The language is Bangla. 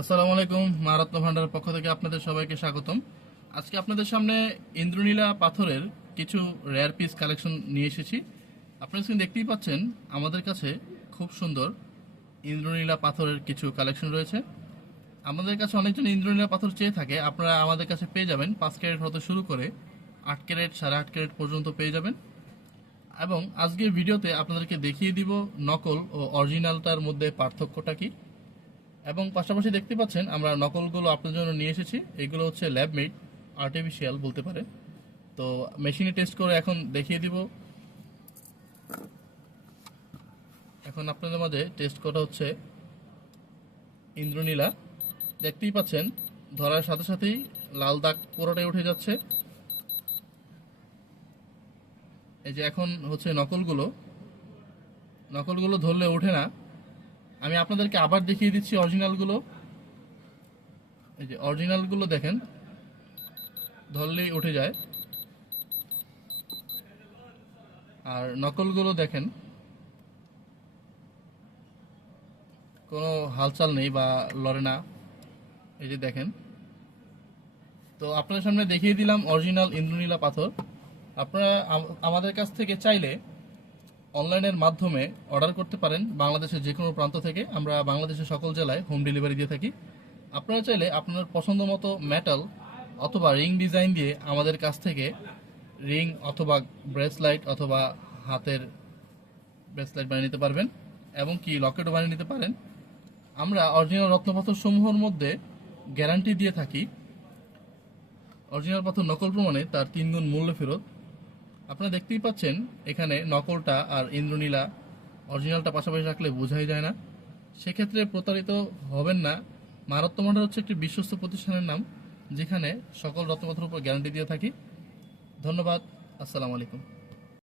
আসসালামু আলাইকুম মারাত্ম ভান্ডারের পক্ষ থেকে আপনাদের সবাইকে স্বাগতম। আজকে আপনাদের সামনে ইন্দ্রনীলা পাথরের কিছু রেয়ার পিস কালেকশন নিয়ে এসেছি। আপনারা স্ক্রিন দেখতেই পাচ্ছেন, আমাদের কাছে খুব সুন্দর ইন্দ্রনীলা পাথরের কিছু কালেকশন রয়েছে। আমাদের কাছে অনেকজন ইন্দ্রনীলা পাথর চেয়ে থাকে, আপনারা আমাদের কাছে পেয়ে যাবেন। পাঁচ ক্যারেট হতে শুরু করে আট ক্যারেট, সাড়ে আট ক্যারেট পর্যন্ত পেয়ে যাবেন। এবং আজকের ভিডিওতে আপনাদেরকে দেখিয়ে দিব নকল ও অরিজিনালটার মধ্যে পার্থক্যটা কি। এবং পাশাপাশি দেখতে পাচ্ছেন আমরা নকলগুলো আপনার জন্য নিয়ে এসেছি। এগুলো হচ্ছে ল্যাব মেড আর্টিফিশিয়াল বলতে পারে। তো মেশিনে টেস্ট করে এখন দেখিয়ে দিব। এখন আপনাদের মাঝে টেস্ট করা হচ্ছে ইন্দ্রনীলা। দেখতেই পাচ্ছেন, ধরার সাথে সাথেই লাল দাগ পুরোটাই উঠে যাচ্ছে। এই যে এখন হচ্ছে নকলগুলো। নকলগুলো ধরলে ওঠে না। আমি আপনাদেরকে আবার দেখিয়ে দিচ্ছি অরিজিনালগুলো এই যে অরিজিনালগুলো দেখেন, ধরলেই উঠে যায়। আর নকলগুলো দেখেন, কোনো হালচাল নেই বা লড়ে না। এই যে দেখেন, তো আপনাদের সামনে দেখিয়ে দিলাম অরিজিনাল ইন্দ্রনীলা পাথর। আপনারা আমাদের কাছ থেকে চাইলে অনলাইনের মাধ্যমে অর্ডার করতে পারেন বাংলাদেশের যে কোনো প্রান্ত থেকে। আমরা বাংলাদেশের সকল জেলায় হোম ডেলিভারি দিয়ে থাকি। আপনারা চাইলে আপনার পছন্দ মতো মেটাল অথবা রিং ডিজাইন দিয়ে আমাদের কাছ থেকে রিং অথবা ব্রেসলাইট অথবা হাতের ব্রেসলাইট বানিয়ে নিতে পারবেন এবং কি লকেটও বানিয়ে নিতে পারেন। আমরা অরিজিনাল রত্নপাথর সমূহের মধ্যে গ্যারান্টি দিয়ে থাকি। অরিজিনাল পাথর নকল প্রমাণে তার তিন গুণ মূল্য ফেরত। আপনারা দেখতেই পাচ্ছেন, এখানে নকলটা আর ইন্দ্রনীলা অরিজিনালটা পাশাপাশি রাখলে বোঝাই যায় না। সেক্ষেত্রে প্রতারিত হবেন না। ভান্ডার হচ্ছে একটি বিশ্বস্ত প্রতিষ্ঠানের নাম, যেখানে সকল রত্নপথের উপর গ্যারান্টি দিয়ে থাকি। ধন্যবাদ। আসসালামু আলাইকুম।